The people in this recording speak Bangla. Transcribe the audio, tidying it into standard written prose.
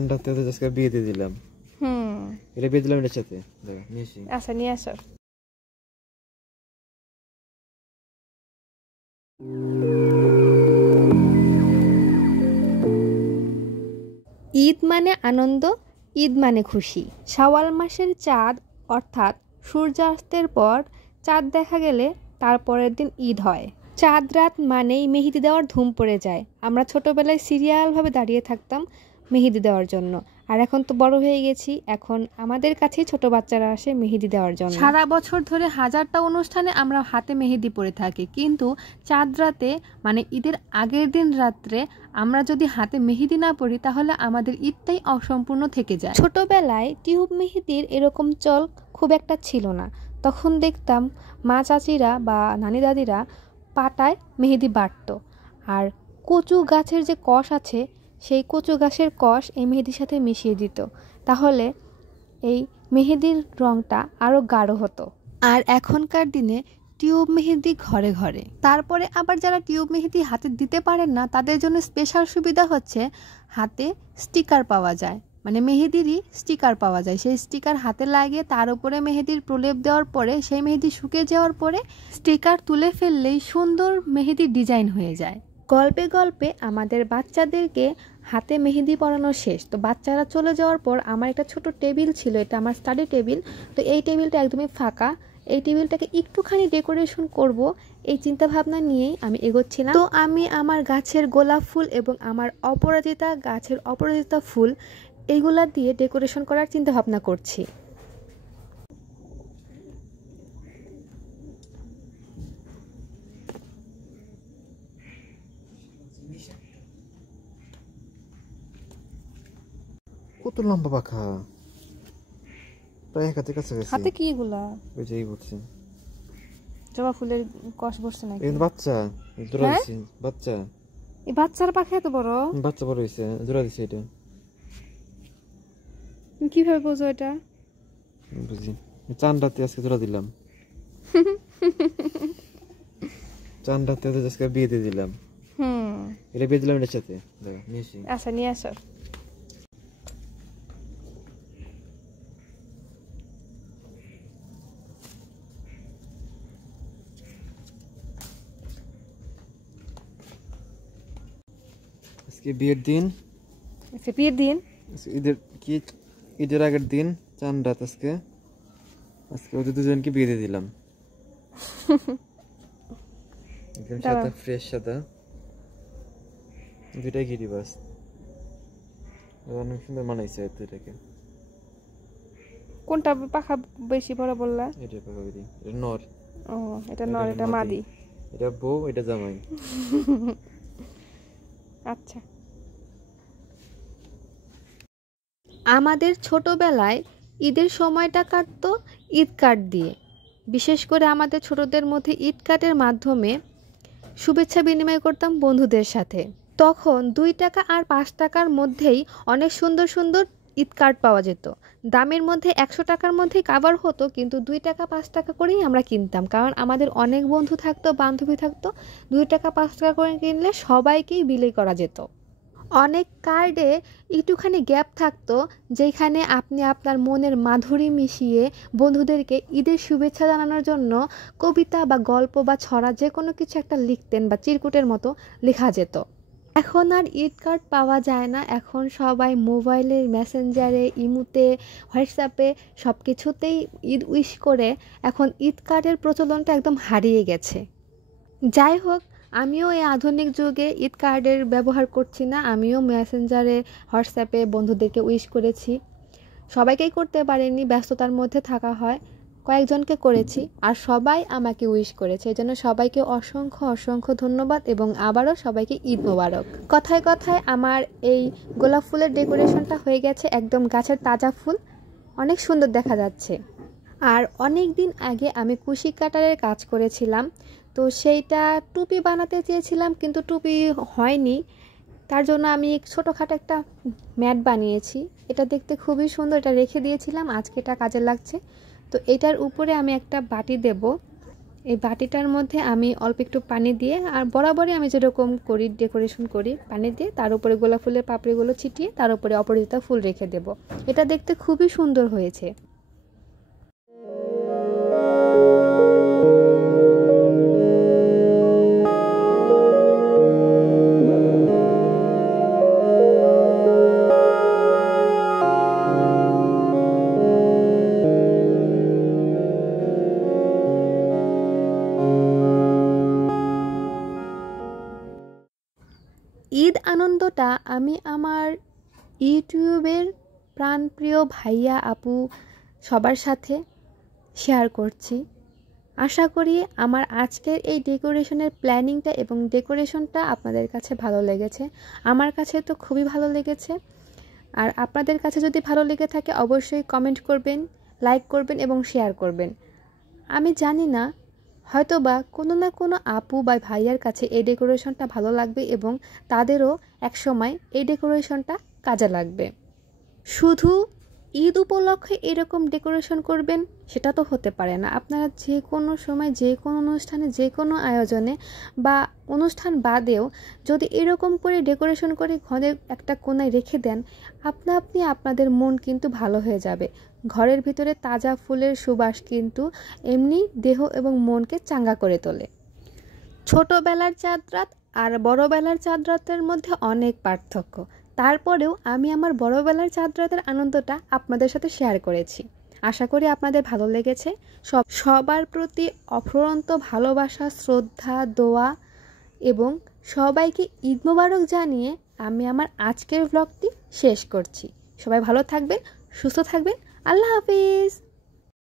চান্দাতে তো আজকে বিয়ে দিয়ে দিলাম। এটা বিয়ে দিলাম এর সাথে। দেখো নিয়েছি। আচ্ছা নিয়ে আসো। ঈদ মানে আনন্দ, ঈদ মানে খুশি। শাওয়াল মাসের চাঁদ অর্থাৎ সূর্যাস্তের পর চাঁদ দেখা গেলে তারপরের দিন ঈদ হয়। চাঁদ রাত মানেই মেহেদি দেওয়ার ধুম পড়ে যায়। আমরা ছোটবেলায় সিরিয়ালভাবে দাঁড়িয়ে থাকতাম মেহেদি দেওয়ার জন্য, আর এখন তো বড় হয়ে গেছি, এখন আমাদের কাছেই ছোট বাচ্চারা আসে মেহেদি দেওয়ার জন্য। সারা বছর ধরে হাজারটা অনুষ্ঠানে আমরা হাতে মেহেদি পরে থাকি, কিন্তু চাঁদ রাতে মানে ঈদের আগের দিন রাত্রে আমরা যদি হাতে মেহেদি না পরি তাহলে আমাদের ঈদটাই অসম্পূর্ণ থেকে যায়। ছোটবেলায় টিউব মেহেদির এরকম চল খুব একটা ছিল না। তখন দেখতাম মা চাচিরা বা নানি দাদিরা পাটায় মেহেদি বাটতো, আর কচু গাছের যে কষ আছে সেই কচু গাছের কষ এই মেহেদির সাথে মিশিয়ে দিত, তাহলে এই মেহেদির রংটা আরও গাঢ় হতো। আর এখনকার দিনে টিউব মেহেদি ঘরে ঘরে। তারপরে আবার যারা টিউব মেহেদি হাতে দিতে পারেন না তাদের জন্য স্পেশাল সুবিধা হচ্ছে হাতে স্টিকার পাওয়া যায়, মানে মেহেদিরই স্টিকার পাওয়া যায়। সেই স্টিকার হাতে লাগিয়ে তার উপরে মেহেদির প্রলেপ দেওয়ার পরে সেই মেহেদি শুকিয়ে যাওয়ার পরে স্টিকার তুলে ফেললেই সুন্দর মেহেদির ডিজাইন হয়ে যায়। গল্পে গল্পে আমাদের বাচ্চাদেরকে হাতে মেহেদি পরানো শেষ। তো বাচ্চারা চলে যাওয়ার পর আমার একটা ছোট টেবিল ছিল, এটা আমার স্টাডি টেবিল। তো এই টেবিলটা একদমই ফাঁকা, এই টেবিলটাকে একটুখানি ডেকোরেশন করব এই চিন্তা ভাবনা নিয়েই আমি এগোচ্ছিলাম। তো আমি আমার গাছের গোলাপ ফুল এবং আমার গাছের অপরাজিতা ফুল এইগুলা দিয়ে ডেকোরেশন করার চিন্তা ভাবনা করছি। কত লম্বা পাখা, প্রায় হাতে কাছাকাছি। হাতে কি এগুলা? ওই যে এই বলছি জবা ফুলের কষ বসছে নাকি? এই বাচ্চা জোড়া দিছি, বাচ্চা এই বাচ্চার পাখা এত বড়? বাচ্চা বড় হইছে, জোড়া দিছি। এটা কিভাবে বোঝো এটা? বুঝি চান্দাতে আজকে জোড়া দিলাম। চান্দাতে তো আজকে বিয়ে দিয়ে দিলাম। এটা বিয়ে দিলাম এর সাথে। দেখো নিয়েছি। আচ্ছা নিয়ে আসো। আজকে বিয়ের দিন। আচ্ছা বিয়ের দিন? ঈদের আগের দিন চাঁদ রাত। আজকে ওদের দুজনকে বিয়ে দিয়ে দিলাম। একদম সাদা, ফ্রেশ সাদা, দুইটাই গিরিবাস। অনেক সুন্দর মানাইছে দুইটাকে। কোনটা পাখা বেশি বড় বললা? এটা পাখা বেরি, এটা নর। ও এটা নর, এটা মাদি। এটা বউ, এটা জামাই। আচ্ছা। আমাদের ছোটবেলায় ঈদের সময়টা কাটতো ঈদ কার্ড দিয়ে। বিশেষ করে আমাদের ছোটদের মধ্যে ঈদ কার্ডের মাধ্যমে শুভেচ্ছা বিনিময় করতাম বন্ধুদের সাথে। তখন 2 টাকা আর 5 টাকার মধ্যেই অনেক সুন্দর সুন্দর ঈদ কার্ড পাওয়া যেত। দামের মধ্যে 100 টাকার মধ্যেই কাভার হতো, কিন্তু 2 টাকা 5 টাকা করেই আমরা কিনতাম, কারণ আমাদের অনেক বন্ধু থাকতো, বান্ধবী থাকতো। 2 টাকা 5 টাকা করে কিনলে সবাইকেই বিলি করা যেত। অনেক কার্ডে একটুখানি গ্যাপ থাকতো, যেখানে আপনি আপনার মনের মাধুরী মিশিয়ে বন্ধুদেরকে ঈদের শুভেচ্ছা জানানোর জন্য কবিতা বা গল্প বা ছড়া যে কোনো কিছু একটা লিখতেন বা চিরকুটের মতো লেখা যেত। এখন আর ঈদ কার্ড পাওয়া যায় না। এখন সবাই মোবাইলে, মেসেঞ্জারে, ইমুতে, হোয়াটসঅ্যাপে সব কিছুতেই ঈদ উইশ করে। এখন ঈদ কার্ডের প্রচলনটা একদম হারিয়ে গেছে। যাই হোক, আমিও এই আধুনিক যুগে ঈদ কার্ডের ব্যবহার করছি না। আমিও মেসেঞ্জারে, হোয়াটসঅ্যাপে বন্ধুদেরকে উইশ করেছি। সবাইকেই করতে পারিনি, ব্যস্ততার মধ্যে থাকা হয়। কয়েকজনকে করেছি, আর সবাই আমাকে উইশ করেছে। এই জন্য সবাইকে অসংখ্য অসংখ্য ধন্যবাদ, এবং আবারও সবাইকে ঈদ মোবারক। কথায় কথায় আমার এই গোলাপ ফুলের ডেকোরেশনটা হয়ে গেছে একদম গাছের তাজা ফুল, অনেক সুন্দর দেখা যাচ্ছে। আর অনেক দিন আগে আমি কুশি কাটারের কাজ করেছিলাম, তো সেইটা টুপি বানাতে চেয়েছিলাম, কিন্তু টুপি হয়নি। তার জন্য আমি ছোটোখাটো একটা ম্যাট বানিয়েছি। এটা দেখতে খুবই সুন্দর, এটা রেখে দিয়েছিলাম, আজকে এটা কাজে লাগছে। তো এটার উপরে আমি একটা বাটি দেব। এই বাটিটার মধ্যে আমি অল্প একটু পানি দিয়ে, আর বরাবরই আমি যেরকম করি ডেকোরেশন করি, পানি দিয়ে তার উপরে গোলাপ ফুলের পাপড়িগুলো ছিটিয়ে তার উপরে অপরাজিতা ফুল রেখে দেব। এটা দেখতে খুবই সুন্দর হয়েছে। ঈদ আনন্দটা আমি আমার ইউটিউবের প্রাণপ্রিয় ভাইয়া আপু সবার সাথে শেয়ার করছি। আশা করি আমার আজকের এই ডেকোরেশনের প্ল্যানিংটা এবং ডেকোরেশনটা আপনাদের কাছে ভালো লেগেছে। আমার কাছে তো খুবই ভালো লেগেছে। আর আপনাদের কাছে যদি ভালো লেগে থাকে অবশ্যই কমেন্ট করবেন, লাইক করবেন এবং শেয়ার করবেন। আমি জানি না, হয়তো বা কোনো না কোনো আপু বা ভাইয়ার কাছে এই ডেকোরেশনটা ভালো লাগবে এবং তাদেরও একসময় এই ডেকোরেশনটা কাজে লাগবে। শুধু ঈদ উপলক্ষে এরকম ডেকোরেশন করবেন সেটা তো হতে পারে না। আপনারা যে কোনো সময় যে কোনো অনুষ্ঠানে যে কোনো আয়োজনে বা অনুষ্ঠান বাদেও যদি এরকম করে ডেকোরেশন করে ঘরের একটা কোণায় রেখে দেন, আপনা আপনি আপনাদের মন কিন্তু ভালো হয়ে যাবে। ঘরের ভিতরে তাজা ফুলের সুবাস কিন্তু এমনি দেহ এবং মনকে চাঙ্গা করে তোলে। ছোটবেলার চাঁদ রাত আর বড়বেলার চাঁদ রাতের মধ্যে অনেক পার্থক্য। তারপরেও আমি আমার বড়বেলার চাঁদ রাতের আনন্দটা আপনাদের সাথে শেয়ার করেছি। আশা করি আপনাদের ভালো লেগেছে। সবার প্রতি অফুরন্ত ভালোবাসা, শ্রদ্ধা, দোয়া এবং সবাইকে ঈদ মোবারক জানিয়ে আমি আমার আজকের ব্লগটি শেষ করছি। সবাই ভালো থাকবেন, সুস্থ থাকবেন। আল্লাহ হাফিজ।